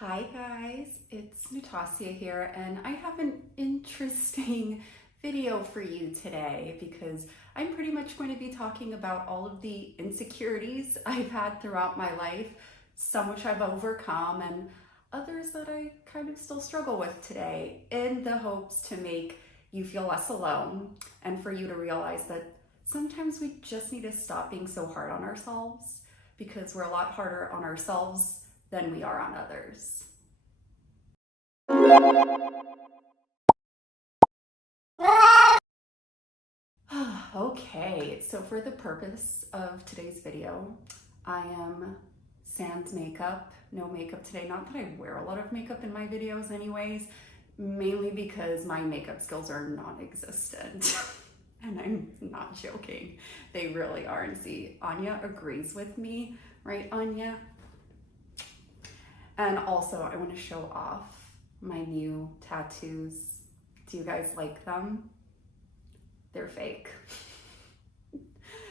Hi guys, it's Natasha here, and I have an interesting video for you today because I'm pretty much going to be talking about all of the insecurities I've had throughout my life, some which I've overcome and others that I kind of still struggle with today, in the hopes to make you feel less alone and for you to realize that sometimes we just need to stop being so hard on ourselves because we're a lot harder on ourselves than we are on others. Okay, so for the purpose of today's video, I am sans makeup, no makeup today. Not that I wear a lot of makeup in my videos anyways, mainly because my makeup skills are non-existent. And I'm not joking, they really are. And see, Anya agrees with me, right, Anya? And also, I want to show off my new tattoos. Do you guys like them? They're fake.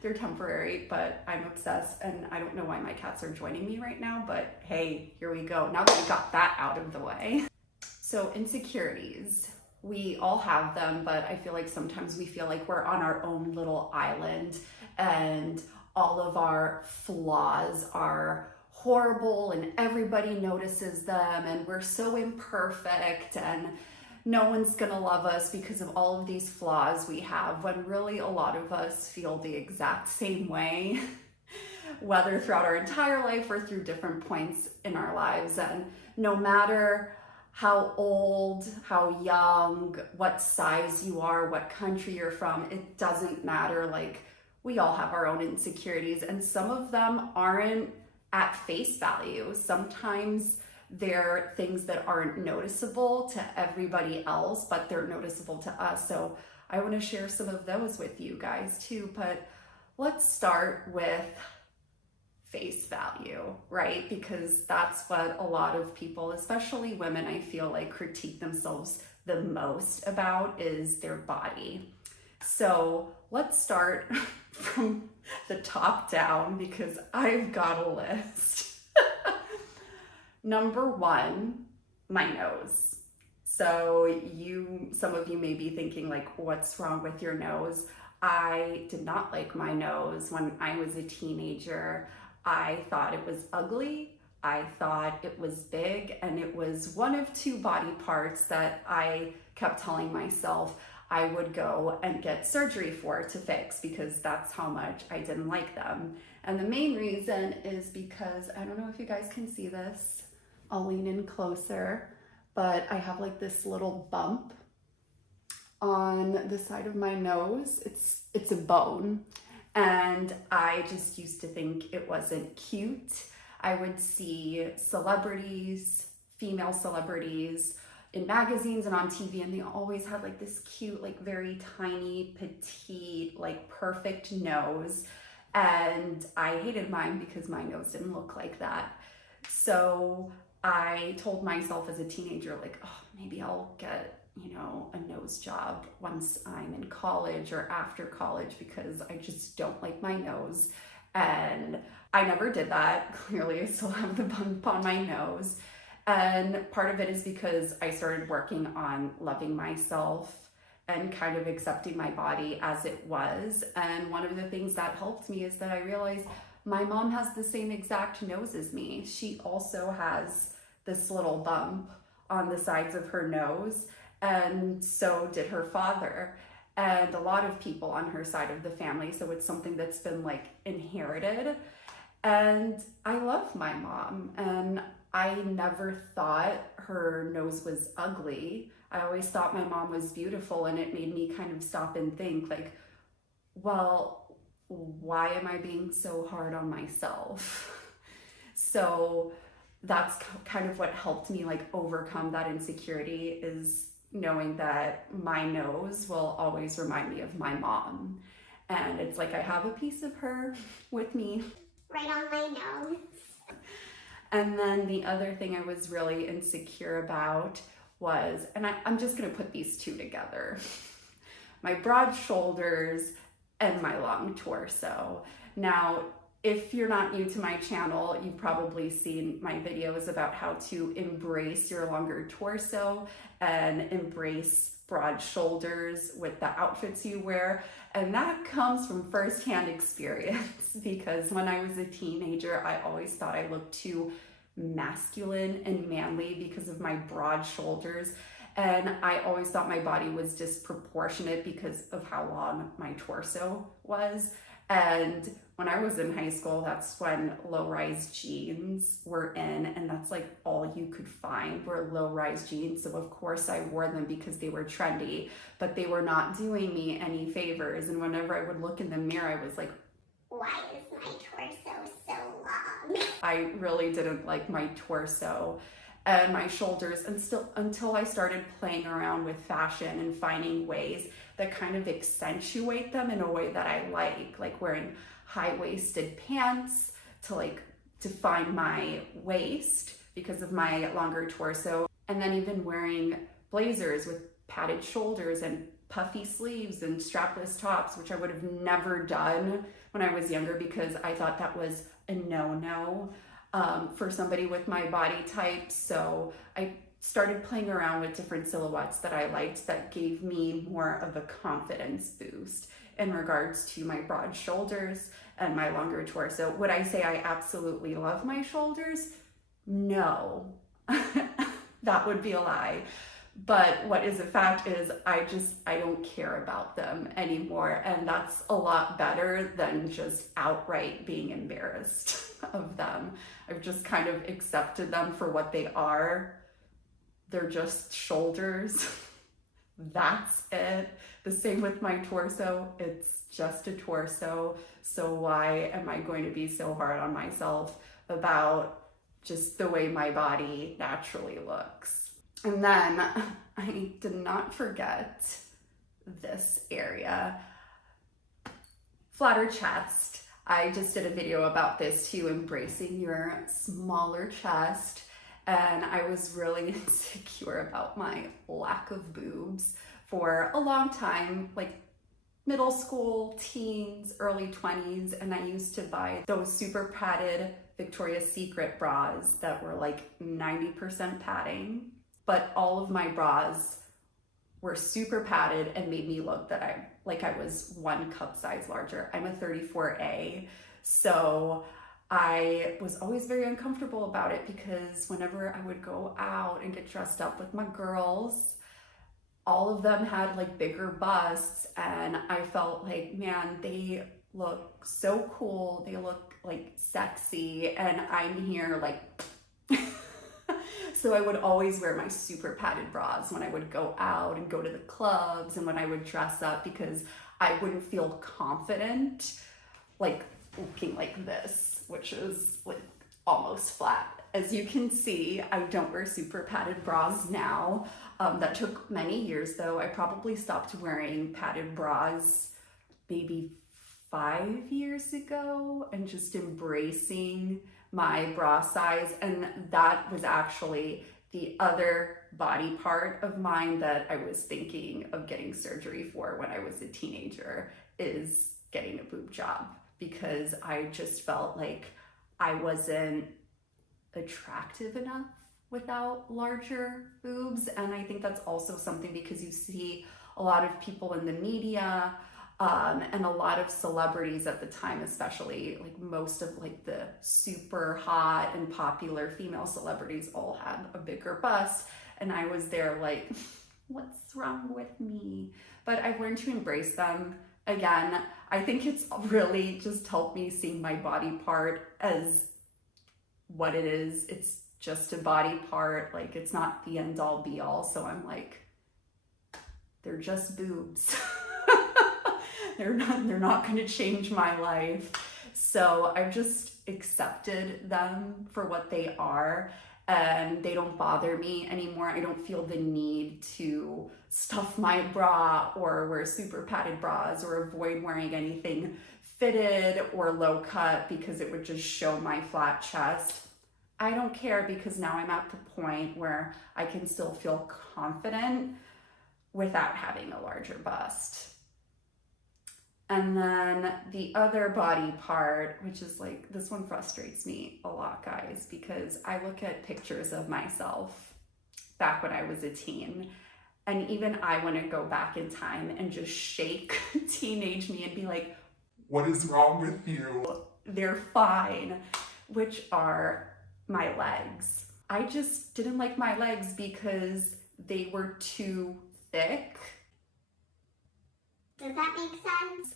They're temporary, but I'm obsessed, and I don't know why my cats are joining me right now, but hey, here we go. Now that we got that out of the way. So insecurities, we all have them, but I feel like sometimes we feel like we're on our own little island and all of our flaws are horrible and everybody notices them and we're so imperfect and no one's gonna love us because of all of these flaws we have, when really a lot of us feel the exact same way, whether throughout our entire life or through different points in our lives. And no matter how old, how young, what size you are, what country you're from, it doesn't matter. Like, we all have our own insecurities, and some of them aren't at face value. Sometimes they're things that aren't noticeable to everybody else, but they're noticeable to us. So I want to share some of those with you guys too. But let's start with face value, right? Because that's what a lot of people, especially women, I feel like critique themselves the most about, is their body. So let's start from the top down because I've got a list. Number one, my nose. So some of you may be thinking like, what's wrong with your nose? I did not like my nose when I was a teenager. I thought it was ugly. I thought it was big, and it was one of two body parts that I kept telling myself I would go and get surgery for to fix because that's how much I didn't like them. And the main reason is because, I don't know if you guys can see this, I'll lean in closer, but I have like this little bump on the side of my nose. It's a bone, and I just used to think it wasn't cute. I would see celebrities, female celebrities, in magazines and on TV, and they always had like this cute, like very tiny, petite, like perfect nose. And I hated mine because my nose didn't look like that. So I told myself as a teenager, like, oh, maybe I'll get, a nose job once I'm in college or after college because I just don't like my nose. And I never did that. Clearly, I still have the bump on my nose. And part of it is because I started working on loving myself and kind of accepting my body as it was. And one of the things that helped me is that I realized my mom has the same exact nose as me. She also has this little bump on the sides of her nose, and so did her father and a lot of people on her side of the family. So it's something that's been like inherited. And I love my mom, and I never thought her nose was ugly. I always thought my mom was beautiful, and it made me kind of stop and think like, well, why am I being so hard on myself? So that's kind of what helped me like overcome that insecurity, is knowing that my nose will always remind me of my mom. And it's like I have a piece of her with me. Right on my nose. And then the other thing I was really insecure about was, and I'm just gonna put these two together, my broad shoulders and my long torso. Now, if you're not new to my channel, you've probably seen my videos about how to embrace your longer torso and embrace broad shoulders with the outfits you wear. And that comes from firsthand experience because when I was a teenager, I always thought I looked too masculine and manly because of my broad shoulders. And I always thought my body was disproportionate because of how long my torso was. And when I was in high school, that's when low-rise jeans were in, and that's like all you could find were low-rise jeans. So of course I wore them because they were trendy, but they were not doing me any favors. And whenever I would look in the mirror, I was like, why is my torso so long? I really didn't like my torso and my shoulders, and still until I started playing around with fashion and finding ways that kind of accentuate them in a way that I like wearing high-waisted pants to like define my waist because of my longer torso, and then even wearing blazers with padded shoulders and puffy sleeves and strapless tops, which I would have never done when I was younger because I thought that was a no-no for somebody with my body type. So I started playing around with different silhouettes that I liked that gave me more of a confidence boost in regards to my broad shoulders and my longer torso. Would I say I absolutely love my shoulders? No, that would be a lie. But what is a fact is I don't care about them anymore. And that's a lot better than just outright being embarrassed of them. I've just kind of accepted them for what they are. They're just shoulders. That's it. The same with my torso. It's just a torso. So why am I going to be so hard on myself about just the way my body naturally looks? And then I did not forget this area. Flatter chest. I just did a video about this too, embracing your smaller chest. And I was really insecure about my lack of boobs for a long time, like middle school, teens, early 20s. And I used to buy those super padded Victoria's Secret bras that were like 90% padding. But all of my bras were super padded and made me look that I was 1 cup size larger. I'm a 34A. So I was always very uncomfortable about it because whenever I would go out and get dressed up with my girls, all of them had like bigger busts, and I felt like, man, they look so cool. They look like sexy, and I'm here like, so I would always wear my super padded bras when I would go out and go to the clubs and when I would dress up because I wouldn't feel confident like looking like this, which is like almost flat. As you can see, I don't wear super padded bras now. That took many years though. I probably stopped wearing padded bras maybe 5 years ago and just embracing my bra size. And that was actually the other body part of mine that I was thinking of getting surgery for when I was a teenager, is getting a boob job, because I just felt like I wasn't attractive enough without larger boobs. And I think that's also something because you see a lot of people in the media and a lot of celebrities at the time, especially like most of like the super hot and popular female celebrities all had a bigger bust. And I was there like, what's wrong with me? But I've learned to embrace them. Again, I think it's really just helped me see my body part as what it is. It's just a body part. Like, it's not the end all be all. So I'm like, they're just boobs. They're not going to change my life. So I've just accepted them for what they are, and they don't bother me anymore. I don't feel the need to stuff my bra or wear super padded bras or avoid wearing anything fitted or low cut because it would just show my flat chest. I don't care, because now I'm at the point where I can still feel confident without having a larger bust. And then the other body part, which is like, this one frustrates me a lot, guys, because I look at pictures of myself back when I was a teen, and even I want to go back in time and just shake teenage me and be like, what is wrong with you? They're fine, which are my legs. I just didn't like my legs because they were too thick. Does that make sense?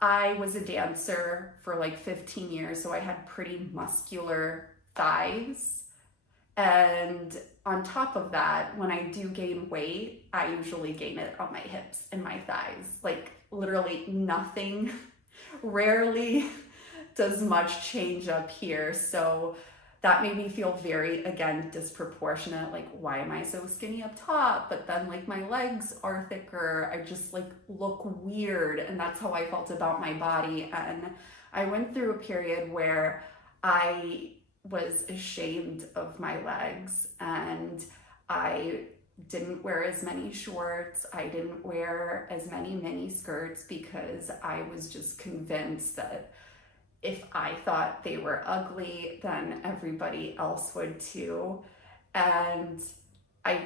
I was a dancer for like 15 years, so I had pretty muscular thighs. And on top of that, when I do gain weight, I usually gain it on my hips and my thighs. Like literally nothing, rarely does much change up here. So that made me feel very, again, disproportionate. Like, why am I so skinny up top? But then like my legs are thicker. I just like look weird. And that's how I felt about my body. And I went through a period where I was ashamed of my legs, and I didn't wear as many shorts. I didn't wear as many mini skirts because I was just convinced that if I thought they were ugly, then everybody else would too. And I'm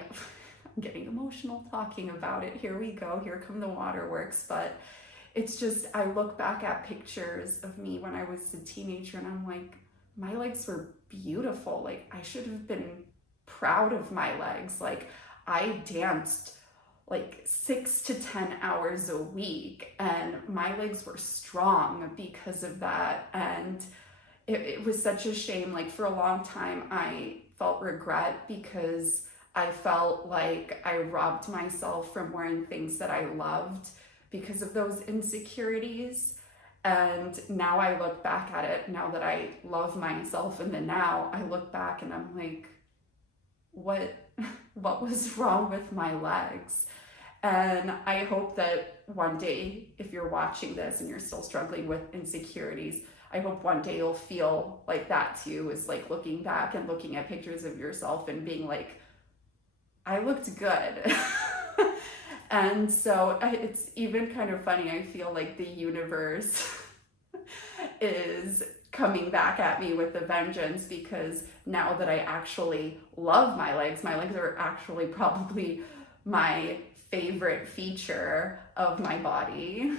getting emotional talking about it. Here we go. Here come the waterworks. But it's just, I look back at pictures of me when I was a teenager and I'm like, my legs were beautiful. Like, I should have been proud of my legs. Like, I danced like 6 to 10 hours a week, and my legs were strong because of that. And it was such a shame. Like, for a long time, I felt regret because I felt like I robbed myself from wearing things that I loved because of those insecurities. And now I look back at it, now that I love myself in the now, I look back and I'm like, what was wrong with my legs? And I hope that one day, if you're watching this and you're still struggling with insecurities, I hope one day you'll feel like that too, is like looking back and looking at pictures of yourself and being like, I looked good. And so it's even kind of funny. I feel like the universe is coming back at me with a vengeance, because now that I actually love my legs are actually probably my favorite feature of my body.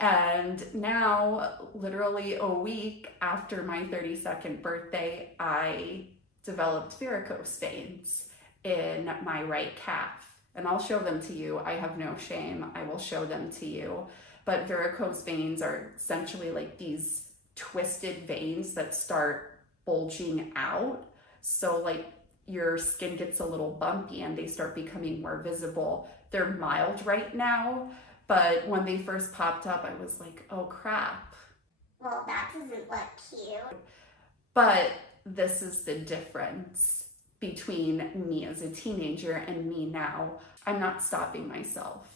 And now, literally a week after my 32nd birthday, I developed varicose veins in my right calf. And I'll show them to you. I have no shame. I will show them to you. But varicose veins are essentially like these twisted veins that start bulging out. So like your skin gets a little bumpy and they start becoming more visible. They're mild right now, but when they first popped up, I was like, oh crap. Well, that doesn't look cute. But this is the difference between me as a teenager and me now. I'm not stopping myself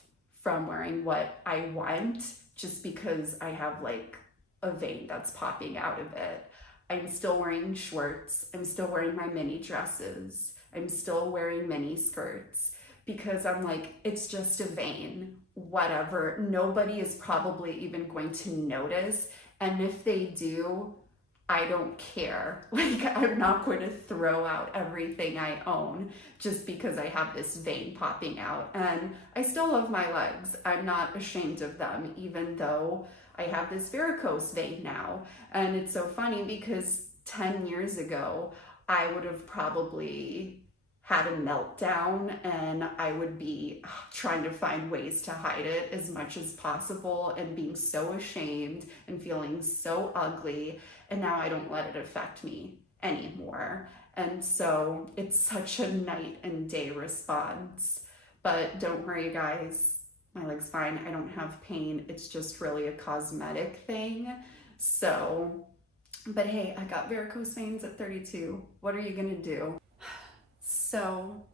from wearing what I want just because I have like a vein that's popping out of it. I'm still wearing shorts. I'm still wearing my mini dresses. I'm still wearing mini skirts because I'm like, it's just a vein, whatever. Nobody is probably even going to notice. And if they do, I don't care. Like, I'm not going to throw out everything I own just because I have this vein popping out. And I still love my legs. I'm not ashamed of them, even though I have this varicose vein now. And it's so funny because 10 years ago, I would have probably had a meltdown and I would be trying to find ways to hide it as much as possible and being so ashamed and feeling so ugly. And now I don't let it affect me anymore. And so it's such a night and day response. But don't worry, guys. My leg's fine. I don't have pain. It's just really a cosmetic thing. So, but hey, I got varicose veins at 32. What are you gonna do? So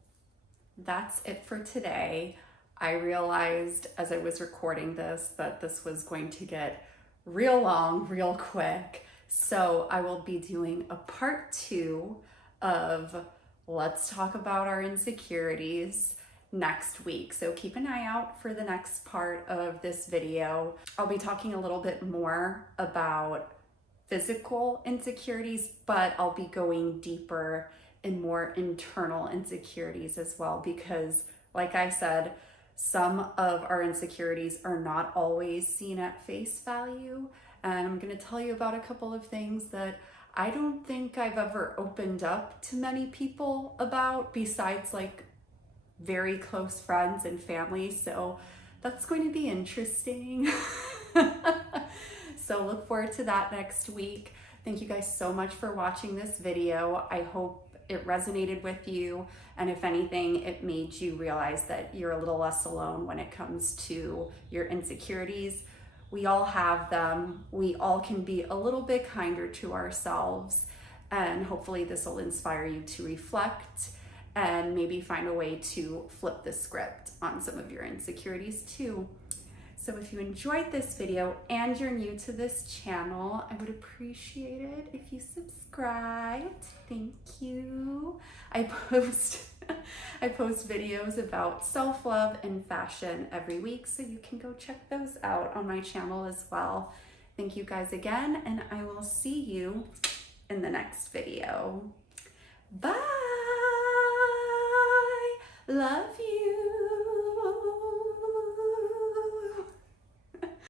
that's it for today. I realized as I was recording this that this was going to get real long, real quick. So I will be doing a part 2 of let's talk about our insecurities. next week. So keep an eye out for the next part of this video. I'll be talking a little bit more about physical insecurities, but I'll be going deeper in more internal insecurities as well, because like I said, some of our insecurities are not always seen at face value. And I'm going to tell you about a couple of things that I don't think I've ever opened up to many people about, besides like very close friends and family. So that's going to be interesting. So look forward to that next week. Thank you guys so much for watching this video. I hope it resonated with you. And if anything, it made you realize that you're a little less alone when it comes to your insecurities. We all have them. We all can be a little bit kinder to ourselves. And hopefully this will inspire you to reflect and maybe find a way to flip the script on some of your insecurities too. So if you enjoyed this video and you're new to this channel, I would appreciate it if you subscribed. Thank you. I post videos about self-love and fashion every week, so you can go check those out on my channel as well. Thank you guys again, and I will see you in the next video. Bye.